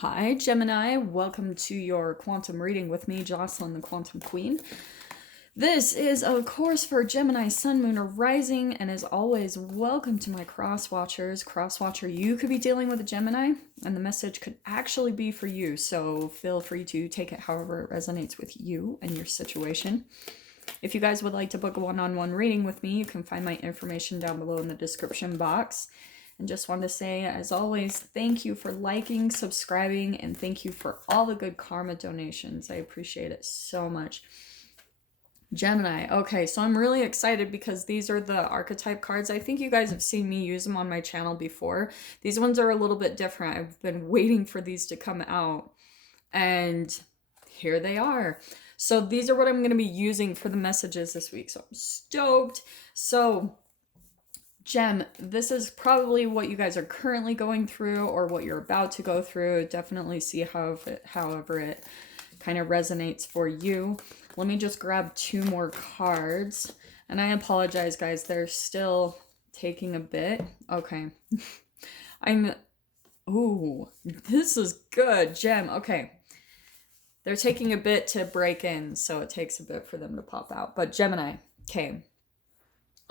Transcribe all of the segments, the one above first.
Hi, Gemini. Welcome to your quantum reading with me, Jocelyn, the Quantum Queen. This is, of course, for Gemini, Sun, Moon, or Rising, and as always, welcome to my cross watchers. Cross watcher, you could be dealing with a Gemini, and the message could actually be for you, so feel free to take it however it resonates with you and your situation. If you guys would like to book a one-on-one reading with me, you can find my information down below in the description box. And just wanted to say, as always, thank you for liking, subscribing, and thank you for all the good karma donations. I appreciate it so much. Gemini. Okay, so I'm really excited because these are the archetype cards. I think you guys have seen me use them on my channel before. These ones are a little bit different. I've been waiting for these to come out, and here they are. So these are what I'm going to be using for the messages this week. So I'm stoked. So Gem, this is probably what you guys are currently going through or what you're about to go through. Definitely see however it kind of resonates for you. Let me just grab two more cards. And I apologize, guys. They're still taking a bit. Okay. Ooh, this is good, Gem. Okay. They're taking a bit to break in, so it takes a bit for them to pop out. But Gemini, okay.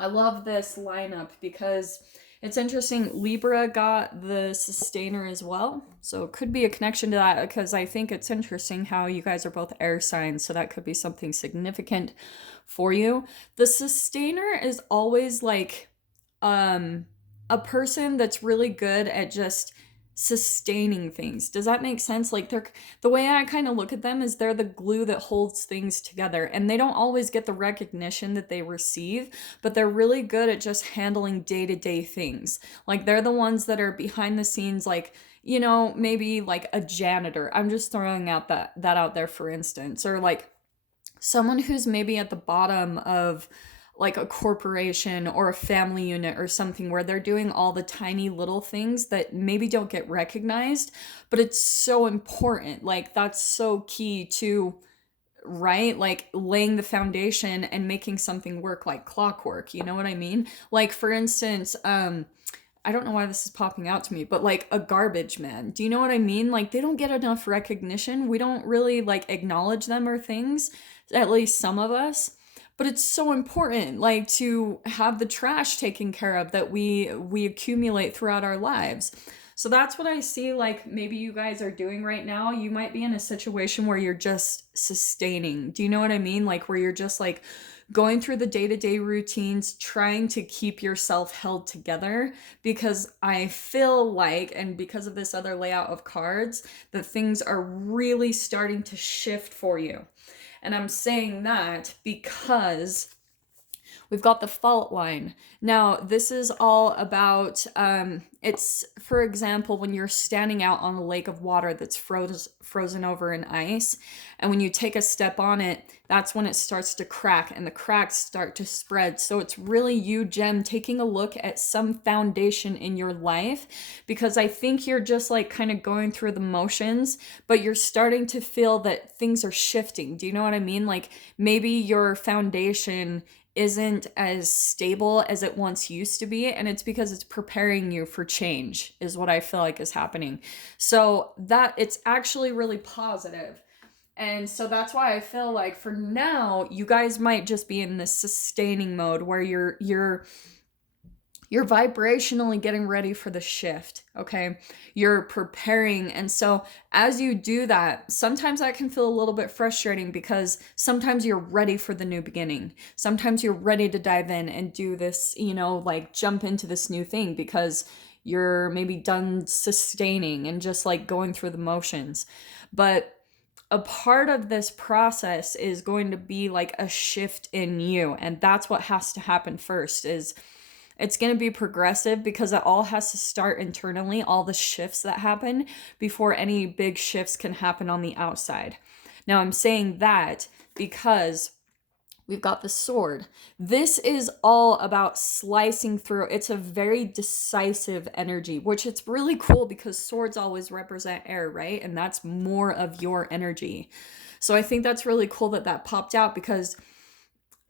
I love this lineup because it's interesting. Libra got the sustainer as well. So it could be a connection to that because I think it's interesting how you guys are both air signs. So that could be something significant for you. The sustainer is always like a person that's really good at just sustaining things. Does that make sense? Like the way I kind of look at them is they're the glue that holds things together, and they don't always get the recognition that they receive, but they're really good at just handling day-to-day things. Like they're the ones that are behind the scenes, like, you know, maybe like a janitor. I'm just throwing out that out there, for instance, or like someone who's maybe at the bottom of like a corporation or a family unit or something where they're doing all the tiny little things that maybe don't get recognized, but it's so important. Like that's so key to, right? Like laying the foundation and making something work like clockwork. You know what I mean? Like for instance, I don't know why this is popping out to me, but like a garbage man. Do you know what I mean? Like they don't get enough recognition. We don't really like acknowledge them or things, at least some of us. But it's so important, like to have the trash taken care of that we accumulate throughout our lives. So that's what I see like maybe you guys are doing right now. You might be in a situation where you're just sustaining. Do you know what I mean? Like where you're just like going through the day-to-day routines, trying to keep yourself held together, because I feel like, and because of this other layout of cards, that things are really starting to shift for you. And I'm saying that because we've got the fault line. Now, this is all about, it's, for example, when you're standing out on a lake of water that's frozen over in ice, and when you take a step on it, that's when it starts to crack and the cracks start to spread. So it's really you, Gem, taking a look at some foundation in your life, because I think you're just like kind of going through the motions, but you're starting to feel that things are shifting. Do you know what I mean? Like maybe your foundation isn't as stable as it once used to be, and it's because it's preparing you for change is what I feel like is happening. So that it's actually really positive. And so that's why I feel like for now you guys might just be in this sustaining mode where you're vibrationally getting ready for the shift, okay? You're preparing. And so as you do that, sometimes that can feel a little bit frustrating because sometimes you're ready for the new beginning. Sometimes you're ready to dive in and do this, you know, like jump into this new thing because you're maybe done sustaining and just like going through the motions. But a part of this process is going to be like a shift in you. And that's what has to happen first. Is it's going to be progressive because it all has to start internally, all the shifts that happen before any big shifts can happen on the outside. Now, I'm saying that because we've got the sword. This is all about slicing through. It's a very decisive energy, which it's really cool because swords always represent air, right? And that's more of your energy. So I think that's really cool that that popped out because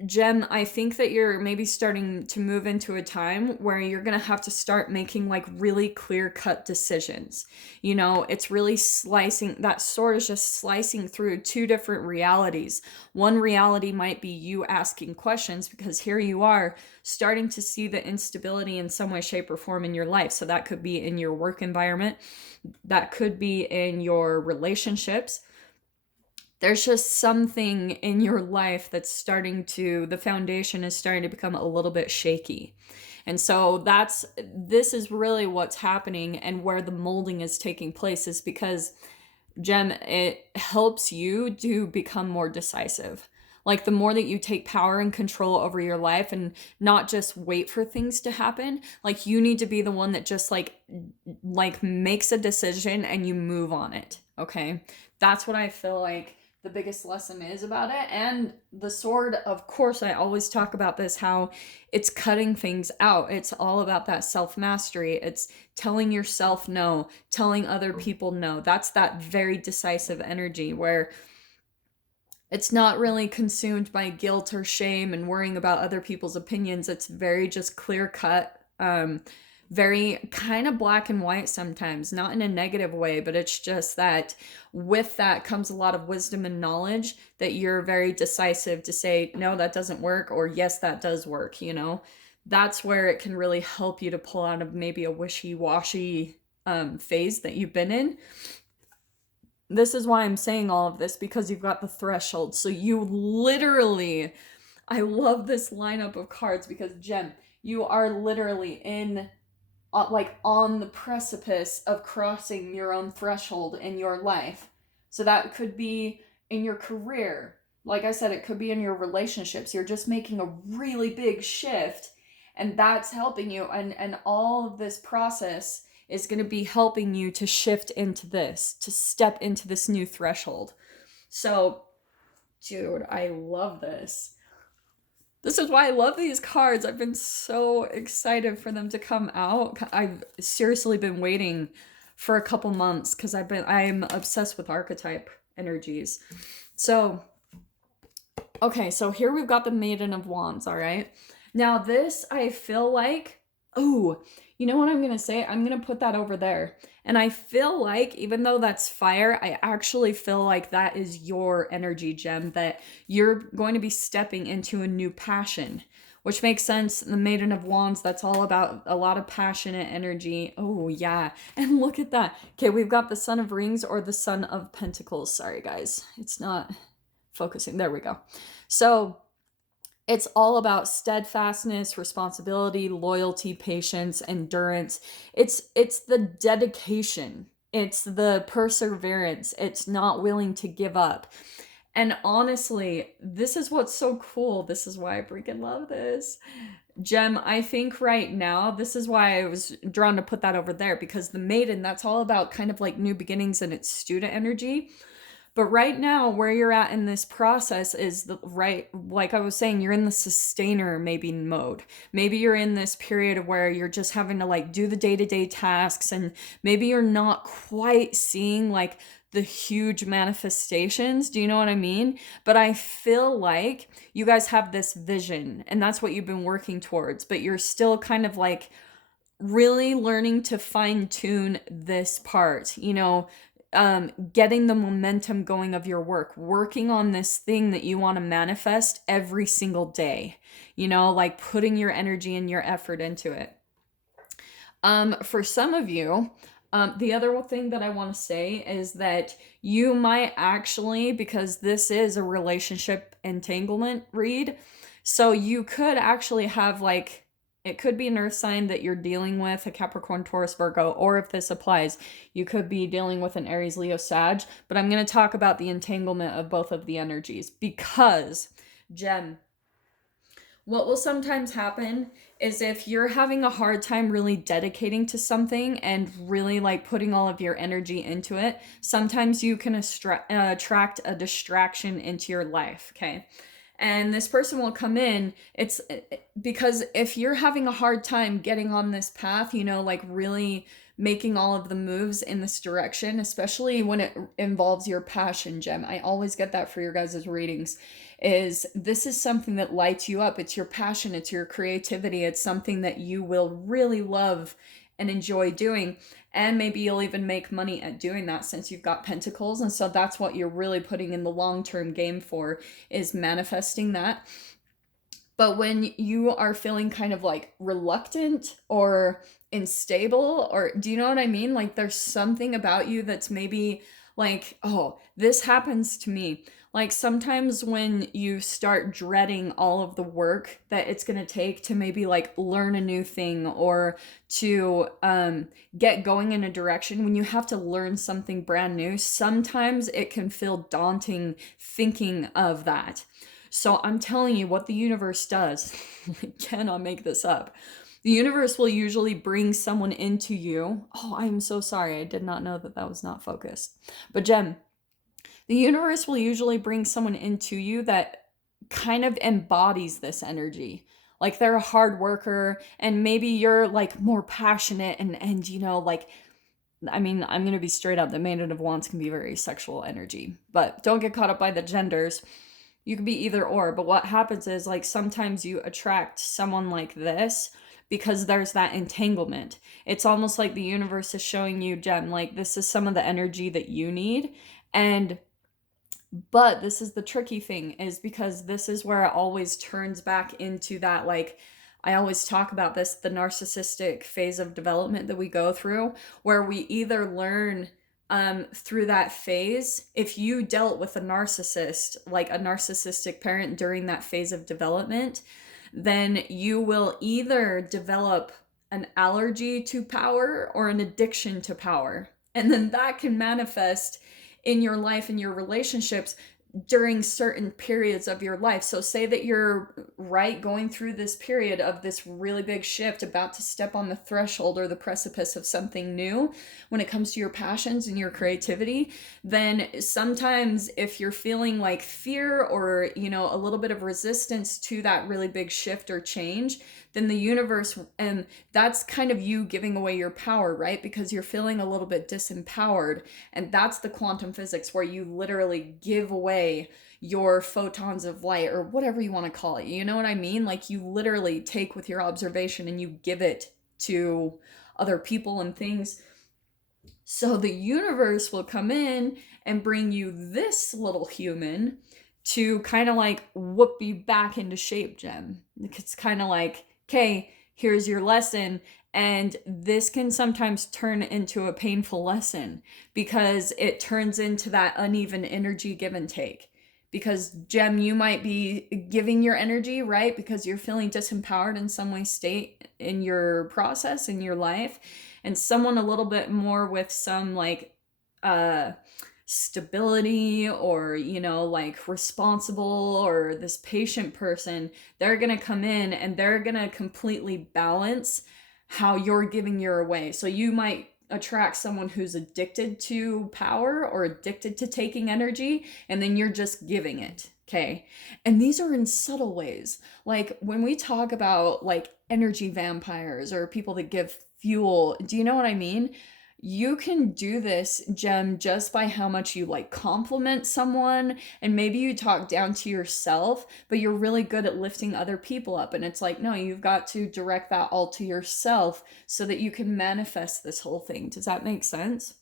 Jem, I think that you're maybe starting to move into a time where you're going to have to start making like really clear cut decisions. You know, it's really slicing, that sword is just slicing through two different realities. One reality might be you asking questions because here you are starting to see the instability in some way, shape, or form in your life. So that could be in your work environment, that could be in your relationships. There's just something in your life that's starting to, the foundation is starting to become a little bit shaky. And so this is really what's happening, and where the molding is taking place is because, Jem, it helps you to become more decisive. Like the more that you take power and control over your life and not just wait for things to happen, like you need to be the one that just like makes a decision and you move on it. Okay? That's what I feel like the biggest lesson is about it. And the sword, of course, I always talk about this, how it's cutting things out. It's all about that self-mastery. It's telling yourself no, telling other people no. That's that very decisive energy where it's not really consumed by guilt or shame and worrying about other people's opinions. It's very just clear cut, very kind of black and white sometimes, not in a negative way, but it's just that with that comes a lot of wisdom and knowledge that you're very decisive to say, no, that doesn't work, or yes, that does work, you know? That's where it can really help you to pull out of maybe a wishy-washy phase that you've been in. This is why I'm saying all of this, because you've got the threshold. So you literally, I love this lineup of cards because, Jem, you are literally in like on the precipice of crossing your own threshold in your life. So that could be in your career. Like I said, it could be in your relationships. You're just making a really big shift, and that's helping you. And all of this process is going to be helping you to shift into this, to step into this new threshold. So, dude, I love this. This is why I love these cards. I've been so excited for them to come out. I've seriously been waiting for a couple months because I'm obsessed with archetype energies. So, okay, so here we've got the Maiden of Wands, all right? Now this, I feel like, oh, you know what I'm going to say? I'm going to put that over there. And I feel like, even though that's fire, I actually feel like that is your energy, Gem, that you're going to be stepping into a new passion, which makes sense. The Maiden of Wands, that's all about a lot of passionate energy. Oh, yeah. And look at that. Okay, we've got the Son of Rings or the Son of Pentacles. Sorry, guys. It's not focusing. There we go. So it's all about steadfastness, responsibility, loyalty, patience, endurance. It's the dedication. It's the perseverance. It's not willing to give up. And honestly, this is what's so cool. This is why I freaking love this. Gem, I think right now, this is why I was drawn to put that over there, because the Maiden, that's all about kind of like new beginnings and it's student energy. But right now, where you're at in this process is like I was saying, you're in the sustainer maybe mode. Maybe you're in this period where you're just having to like do the day-to-day tasks, and maybe you're not quite seeing like the huge manifestations. Do you know what I mean? But I feel like you guys have this vision, and that's what you've been working towards, but you're still kind of like really learning to fine-tune this part, you know, getting the momentum going of your work, working on this thing that you want to manifest every single day, you know, like putting your energy and your effort into it. For some of you, the other thing that I want to say is that you might actually, because this is a relationship entanglement read, so you could actually have like, it could be an earth sign that you're dealing with, a Capricorn, Taurus, Virgo, or if this applies, you could be dealing with an Aries, Leo, Sag. But I'm going to talk about the entanglement of both of the energies because, Jem, what will sometimes happen is if you're having a hard time really dedicating to something and really like putting all of your energy into it, sometimes you can attract a distraction into your life, okay? And this person will come in, it's because if you're having a hard time getting on this path, you know, like really making all of the moves in this direction, especially when it involves your passion, Gem. I always get that for your guys' readings. This is something that lights you up. It's your passion, it's your creativity, it's something that you will really love and enjoy doing. And maybe you'll even make money at doing that since you've got pentacles. And so that's what you're really putting in the long-term game for, is manifesting that. But when you are feeling kind of like reluctant or unstable, or do you know what I mean? Like there's something about you that's maybe like, oh, this happens to me. Like sometimes when you start dreading all of the work that it's going to take to maybe like learn a new thing or to get going in a direction, when you have to learn something brand new, sometimes it can feel daunting thinking of that. So I'm telling you what the universe does. I cannot make this up. The universe will usually bring someone into you. Oh, I'm so sorry. I did not know that was not focused. But Jem, the universe will usually bring someone into you that kind of embodies this energy. Like they're a hard worker and maybe you're like more passionate and you know, like, I mean, I'm going to be straight up. The Maiden of Wands can be very sexual energy, but don't get caught up by the genders. You could be either or, but what happens is like sometimes you attract someone like this because there's that entanglement. It's almost like the universe is showing you, Jem, like this is some of the energy that you need. But this is the tricky thing, is because this is where it always turns back into that, like, I always talk about this, the narcissistic phase of development that we go through, where we either learn through that phase. If you dealt with a narcissist, like a narcissistic parent during that phase of development, then you will either develop an allergy to power or an addiction to power. And then that can manifest in your life and your relationships during certain periods of your life. So say that you're going through this period of this really big shift, about to step on the threshold or the precipice of something new when it comes to your passions and your creativity. Then sometimes if you're feeling like fear or, you know, a little bit of resistance to that really big shift or change, then the universe, and that's kind of you giving away your power, right? Because you're feeling a little bit disempowered. And that's the quantum physics, where you literally give away your photons of light, or whatever you want to call it. You know what I mean? Like you literally take with your observation and you give it to other people and things. So the universe will come in and bring you this little human to kind of like whoop you back into shape, Jem. It's kind of like, okay, here's your lesson. And this can sometimes turn into a painful lesson because it turns into that uneven energy give and take. Because Jem, you might be giving your energy, right? Because you're feeling disempowered in some way, state in your process, in your life. And someone a little bit more with some like stability, or, you know, like responsible, or this patient person, they're gonna come in and they're gonna completely balance how you're giving your away. So you might attract someone who's addicted to power or addicted to taking energy, and then you're just giving it, okay? And these are in subtle ways. Like when we talk about like energy vampires or people that give fuel, do you know what I mean? You can do this, Jem, just by how much you like compliment someone, and maybe you talk down to yourself, but you're really good at lifting other people up. And it's like, no, you've got to direct that all to yourself so that you can manifest this whole thing. Does that make sense?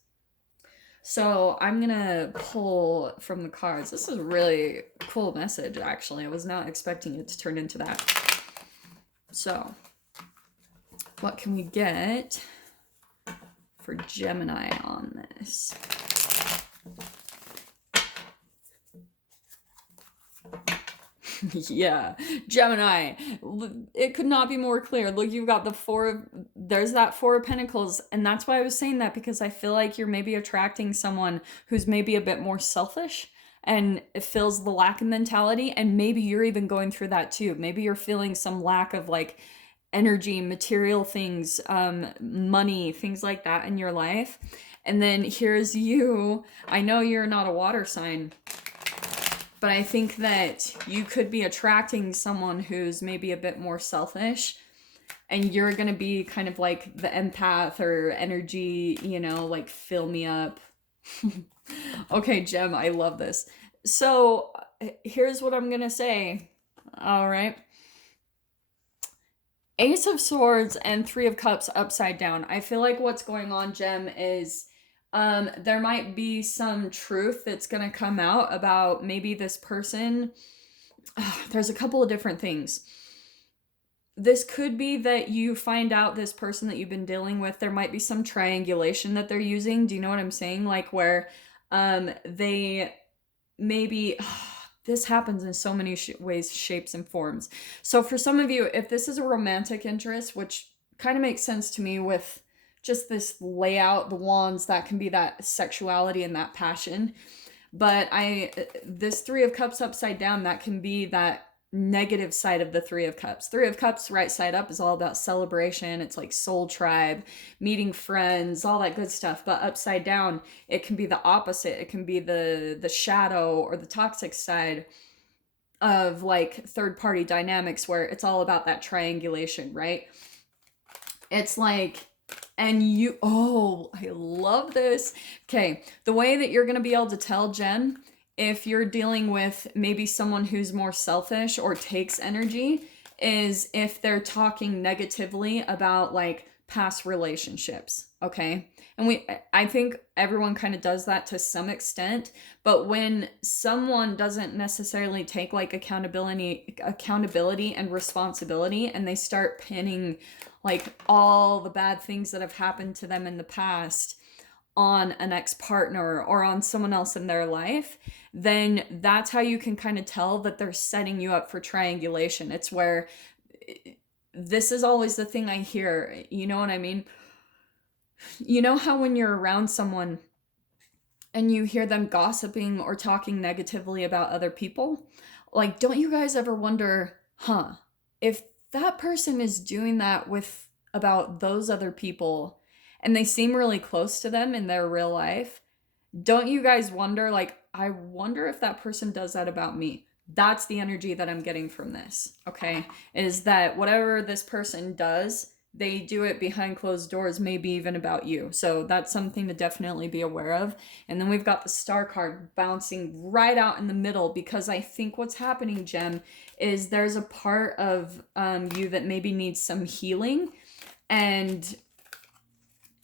So I'm gonna pull from the cards. This is a really cool message, actually. I was not expecting it to turn into that. So what can we get for Gemini on this? Yeah, Gemini, it could not be more clear. Look, you've got there's that Four of Pentacles, and that's why I was saying that, because I feel like you're maybe attracting someone who's maybe a bit more selfish and it feels the lack of mentality, and maybe you're even going through that too. Maybe you're feeling some lack of like energy, material things, money, things like that in your life. And then here's you. I know you're not a water sign, but I think that you could be attracting someone who's maybe a bit more selfish. And you're gonna be kind of like the empath or energy, you know, like fill me up. Okay, Gem, I love this. So here's what I'm gonna say. All right. Ace of Swords and Three of Cups upside down. I feel like what's going on, Gem, is there might be some truth that's gonna come out about maybe this person. There's a couple of different things. This could be that you find out this person that you've been dealing with, there might be some triangulation that they're using. Do you know what I'm saying? Like where they maybe this happens in so many ways, shapes, and forms. So for some of you, if this is a romantic interest, which kind of makes sense to me with just this layout, the wands, that can be that sexuality and that passion. But this Three of Cups upside down, that can be that negative side of the Three of Cups. Three of Cups right side up is all about celebration. It's like soul tribe, meeting friends, all that good stuff. But upside down, it can be the opposite. It can be the shadow or the toxic side of like third party dynamics, where it's all about that triangulation, right? It's like, and you, oh, I love this. Okay, the way that you're going to be able to tell, Jen, if you're dealing with maybe someone who's more selfish or takes energy, is if they're talking negatively about like past relationships, okay? And I think everyone kind of does that to some extent, but when someone doesn't necessarily take like accountability and responsibility, and they start pinning like all the bad things that have happened to them in the past on an ex-partner or on someone else in their life, then that's how you can kind of tell that they're setting you up for triangulation. It's where this is always the thing I hear, you know what I mean? You know how when you're around someone and you hear them gossiping or talking negatively about other people? Like, don't you guys ever wonder, if that person is doing that with about those other people and they seem really close to them in their real life, don't you guys wonder, like, I wonder if that person does that about me? That's the energy that I'm getting from this, okay? Is that whatever this person does, they do it behind closed doors, maybe even about you. So that's something to definitely be aware of. And then we've got the Star card bouncing right out in the middle, because I think what's happening, Gem, is there's a part of you that maybe needs some healing. And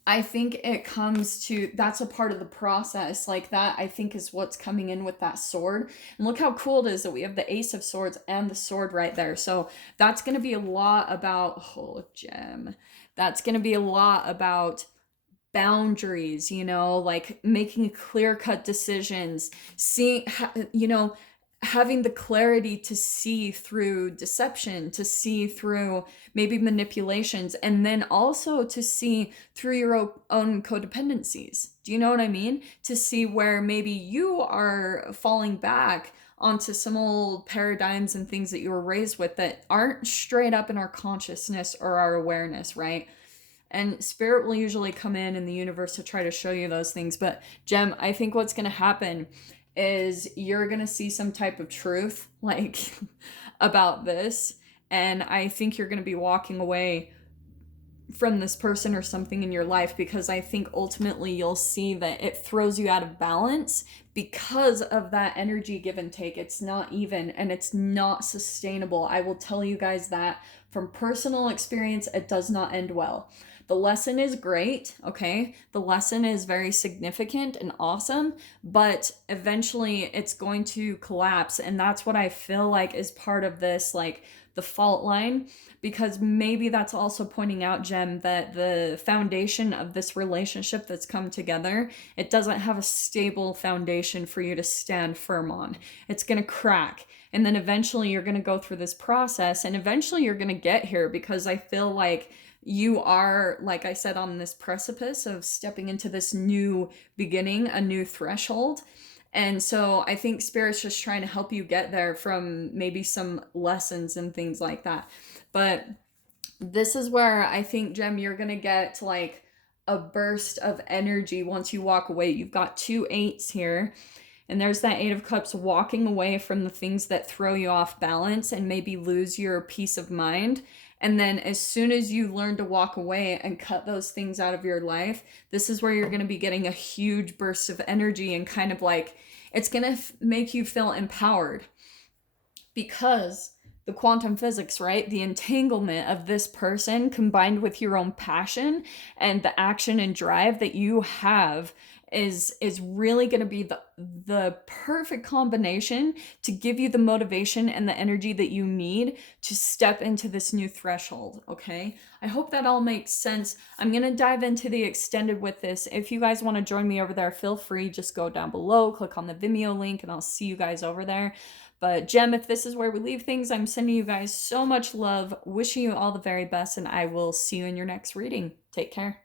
I think it comes to, that's a part of the process. Like that, I think, is what's coming in with that sword. And look how cool it is that we have the Ace of Swords and the sword right there. So that's going to be a lot about, oh, Gem, that's going to be a lot about boundaries, you know, like making clear-cut decisions, seeing, you know, having the clarity to see through deception, to see through maybe manipulations, and then also to see through your own codependencies. Do you know what I mean? To see where maybe you are falling back onto some old paradigms and things that you were raised with that aren't straight up in our consciousness or our awareness, right? And spirit will usually come in the universe to try to show you those things. But Gem, I think what's going to happen is you're going to see some type of truth, like, about this. And I think you're going to be walking away from this person or something in your life, because I think ultimately you'll see that it throws you out of balance because of that energy give and take. It's not even, and it's not sustainable. I will tell you guys that from personal experience, it does not end well. The lesson is great, okay? The lesson is very significant and awesome, but eventually it's going to collapse. And that's what I feel like is part of this, like, the fault line, because maybe that's also pointing out, Gem, that the foundation of this relationship that's come together, it doesn't have a stable foundation for you to stand firm on. It's going to crack. And then eventually you're going to go through this process, and eventually you're going to get here, because I feel like you are, like I said, on this precipice of stepping into this new beginning, a new threshold. And so I think Spirit's just trying to help you get there from maybe some lessons and things like that. But this is where I think, Gem, you're going to get like a burst of energy once you walk away. You've got 2 8s here. And there's that 8 of Cups, walking away from the things that throw you off balance and maybe lose your peace of mind. And then as soon as you learn to walk away and cut those things out of your life, this is where you're going to be getting a huge burst of energy, and kind of like, it's going to make you feel empowered, because the quantum physics, right? The entanglement of this person combined with your own passion and the action and drive that you have is really going to be the perfect combination to give you the motivation and the energy that you need to step into this new threshold. Okay, I hope that all makes sense. I'm going to dive into the extended with this. If you guys want to join me over there, feel free, just go down below, click on the Vimeo link, and I'll see you guys over there. But Gem, if this is where we leave things, I'm sending you guys so much love, wishing you all the very best, and I will see you in your next reading. Take care.